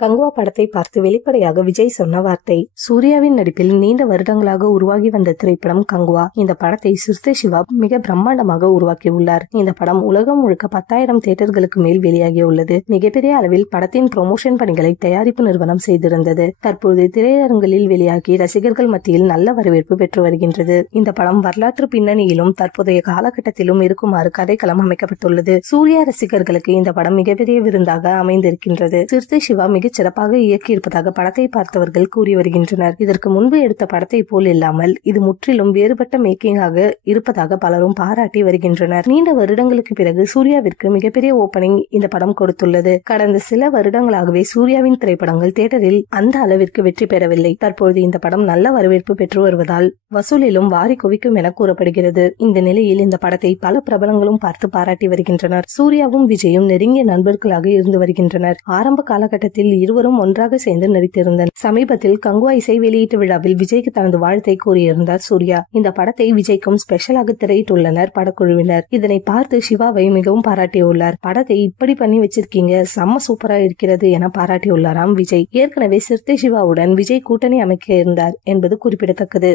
கங்குவா படத்தை பார்த்து வெளிப்படையாக விஜய் சொன்ன வார்த்தை. சூர்யாவின் நடிப்பில் நீண்ட வருடங்களாக உருவாகி வந்த திரைப்படம் கங்குவா. இந்த படத்தை சிறுத்தை சிவா மிக பிரம்மாண்டமாக உருவாக்கியுள்ளார். இந்த படம் உலகம் முழுக்க 10,000 தியேட்டர்களுக்கு மேல் வெளியாகியுள்ளது. மிகப்பெரிய அளவில் படத்தின் ப்ரமோஷன் பணிகளை தயாரிப்பு நிறுவனம் செய்திருந்தது. தற்போது திரையரங்குகளில் வெளியாகி ரசிகர்கள் மத்தியில் நல்ல வரவேற்பு பெற்று வருகின்றது. இந்த படம் வரலாற்று பின்னணியிலும் தற்போதைய காலகட்டத்திலும் இருக்குமாறு கதைக்களம் அமைக்கப்பட்டுள்ளது. சூர்யா ரசிகர்களுக்கு இந்த படம் மிகப்பெரிய விருந்தாக அமைந்திருக்கின்றது. சிறுத்தை சிவா மிகச் சிறப்பாக இயக்கியிருப்பதாக படத்தை பார்த்தவர்கள் கூறி வருகின்றனர். இதற்கு முன்பு எடுத்த படத்தை போல் இல்லாமல் இது முற்றிலும் வேறுபட்ட மேக்கிங்காக இருப்பதாக பலரும் பாராட்டி வருகின்றனர். நீண்ட வருடங்களுக்கு பிறகு சூர்யாவிற்கு மிகப்பெரிய ஓபனிங் இந்த படம் கொடுத்துள்ளது. கடந்த சில வருடங்களாகவே சூர்யாவின் திரைப்படங்கள் தியேட்டரில் அந்த அளவிற்கு வெற்றி பெறவில்லை. தற்போது இந்த படம் நல்ல வரவேற்பு பெற்று வருவதால் வசூலிலும் வாரி குவிக்கும் என கூறப்படுகிறது. இந்த நிலையில் இந்த படத்தை பல பிரபலங்களும் பார்த்து பாராட்டி வருகின்றனர். சூர்யாவும் விஜயும் நெருங்கிய நண்பர்களாக இருந்து வருகின்றனர். ஆரம்ப காலகட்டத்தில் இருவரும் ஒன்றாக சேர்ந்து நடித்திருந்தனர். சமீபத்தில் கங்குவா இசை வெளியீட்டு விழாவில் விஜய்க்கு தனது வாழ்த்தை கூறியிருந்தார் சூர்யா. இந்த படத்தை விஜய்க்கும் ஸ்பெஷலாக திரையிட்டுள்ளனர் படக்குழுவினர். இதனை பார்த்து சிவாவை மிகவும் பாராட்டியுள்ளார். படத்தை இப்படி பண்ணி வச்சிருக்கீங்க, செம்ம சூப்பரா இருக்கிறது என பாராட்டியுள்ளாராம் விஜய். ஏற்கனவே சிறுத்தை சிவாவுடன் விஜய் கூட்டணி அமைக்க இருந்தார் என்பது குறிப்பிடத்தக்கது.